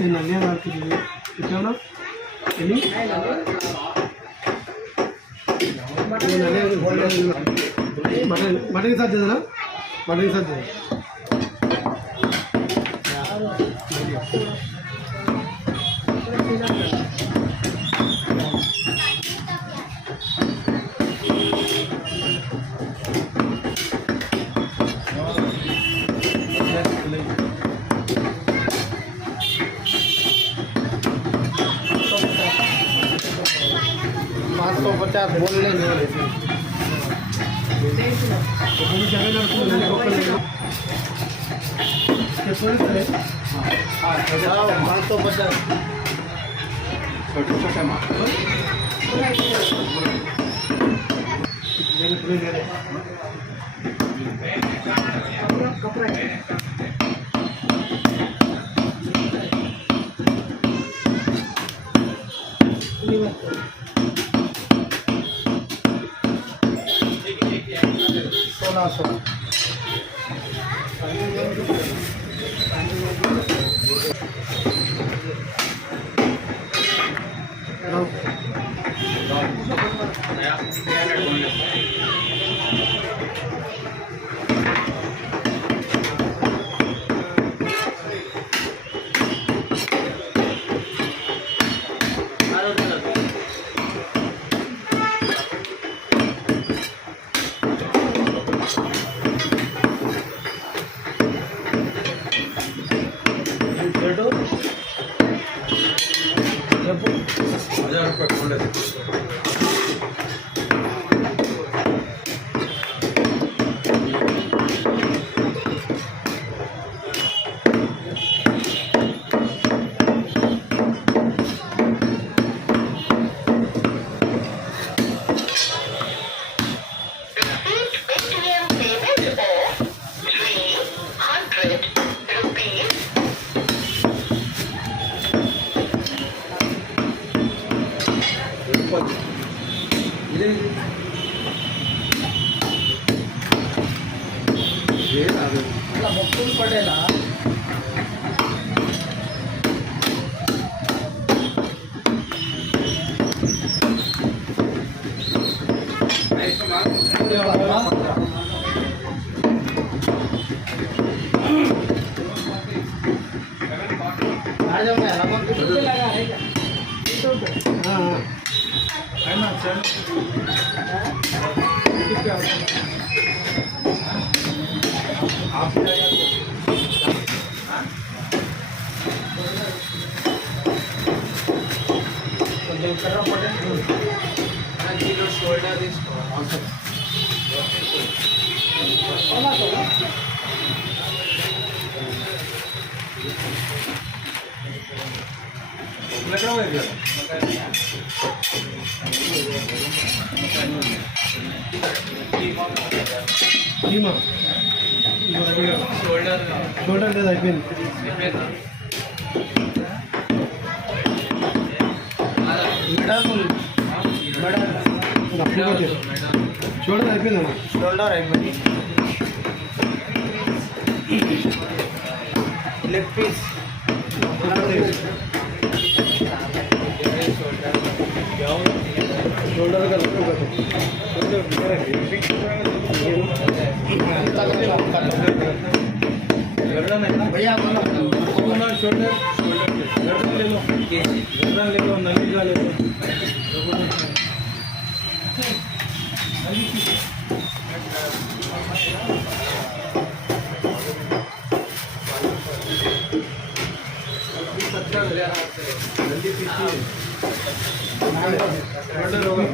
नलिया दाल की कितना ना ini मटन के साथ दे देना मटन के साथ दे पचास बोलने पाँच सौ पचास छोटे छोटे कपड़ा पड़ेगा शोल्डर లేదా అయిపోయింది షోల్డర్ అయిపోయిందమ్మా షోల్డర్ అయిపోయింది లెగ్ పీస్ शोल्डर का भैया शोल्डर ले लो गर्दन ले लो नली का ले लो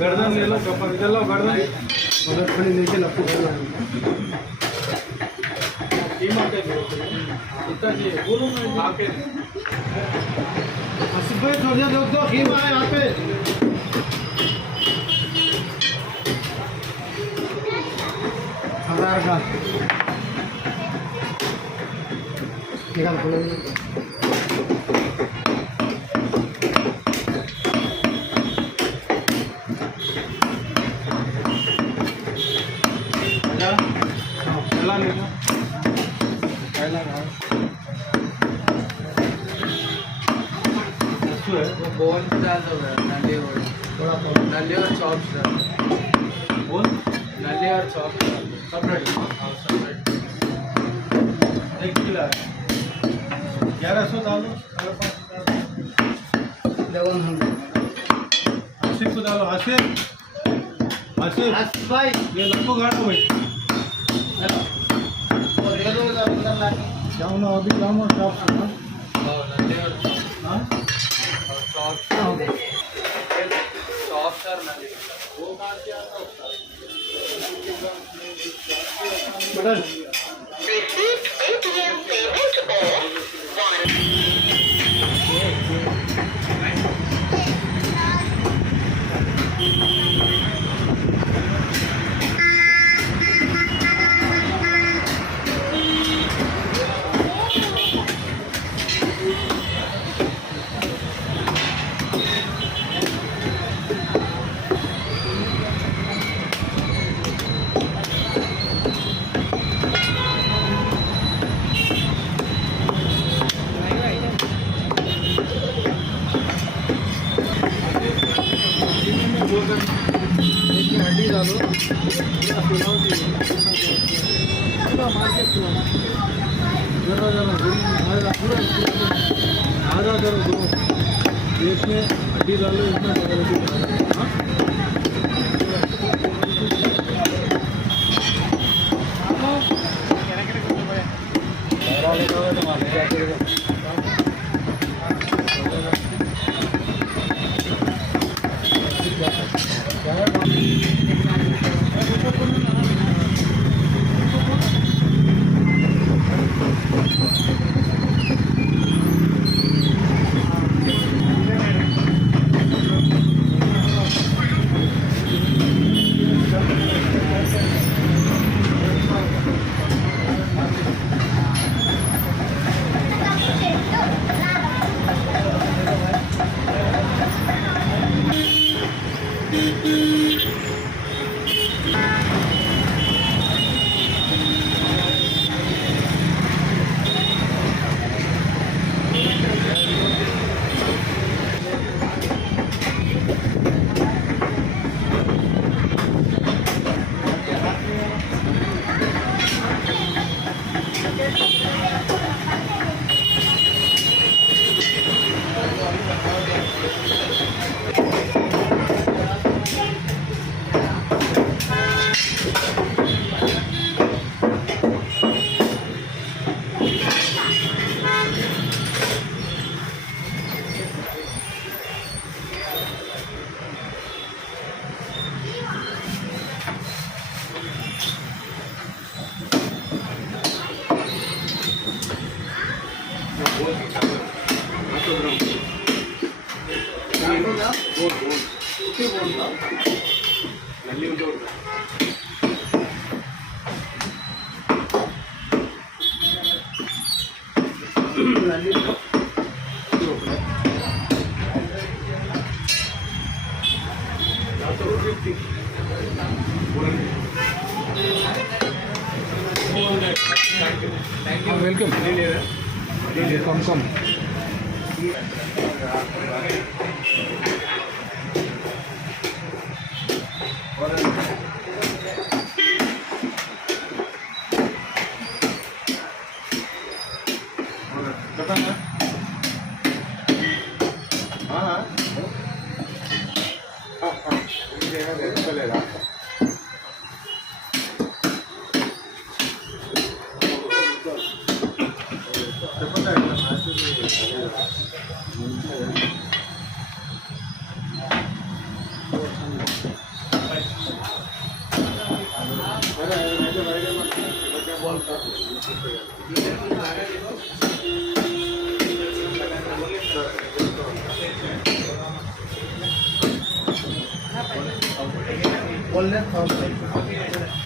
गर्दन ले लो कपड़ा इधर लो गर्दन मदद खड़ी लेके लपू कीमा के इतना जी बोलो ना आके आसिफ भाई छोड़ दिया लोग तो कीमा है यहाँ पे हजार का निकाल बोलो है वो बोन डाल दो नली और नली और चॉप्स डाल बोल नली और चॉप्स डाल सेपरेट हाँ सेपरेट 1 किलो है 1100 डालो 1100 आसिफ को डालो आसिफ आसिफ भाई ये लक्को गाड़ो भाई वो ले लो अंदर ला के जाओ ना अभी जाओ ना शॉप से ना हाँ नली और हाँ चॉप्स चॉप्स और नली वो काट के आता उसका button Receipt ATM payment of हड्डी डालो आधा करो दो इसमें हड्डी डालो इसमें हाँ वेलकम कम कम बोनलेस था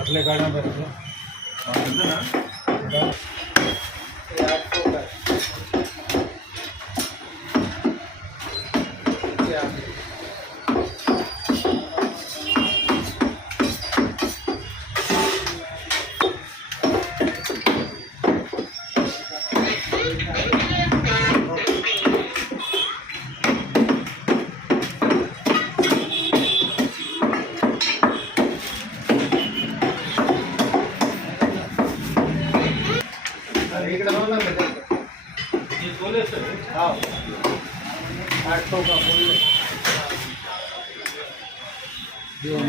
अगले गाड़ी में बैठो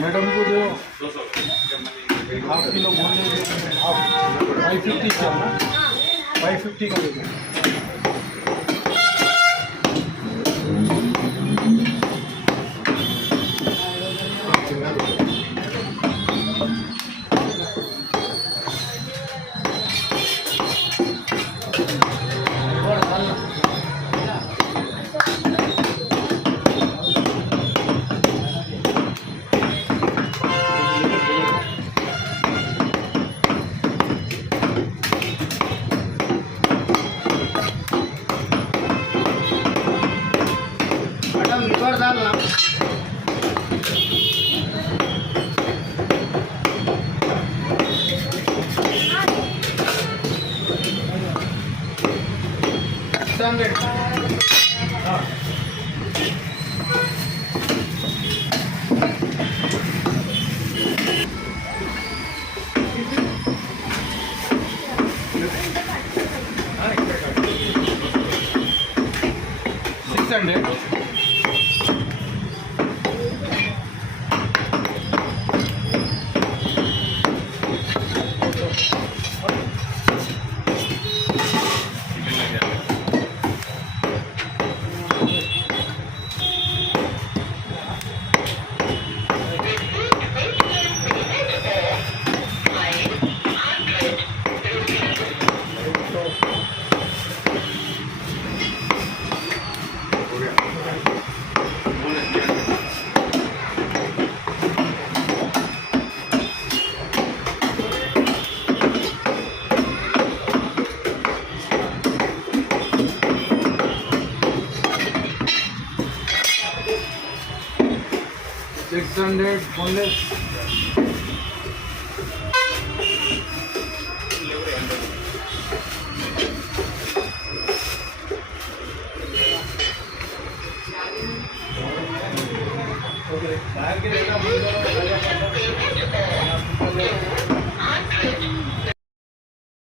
मैडम को दो हाफ किलो बोनलेस हाफ 550 का ना 550 का दे दो $500 600 boneless.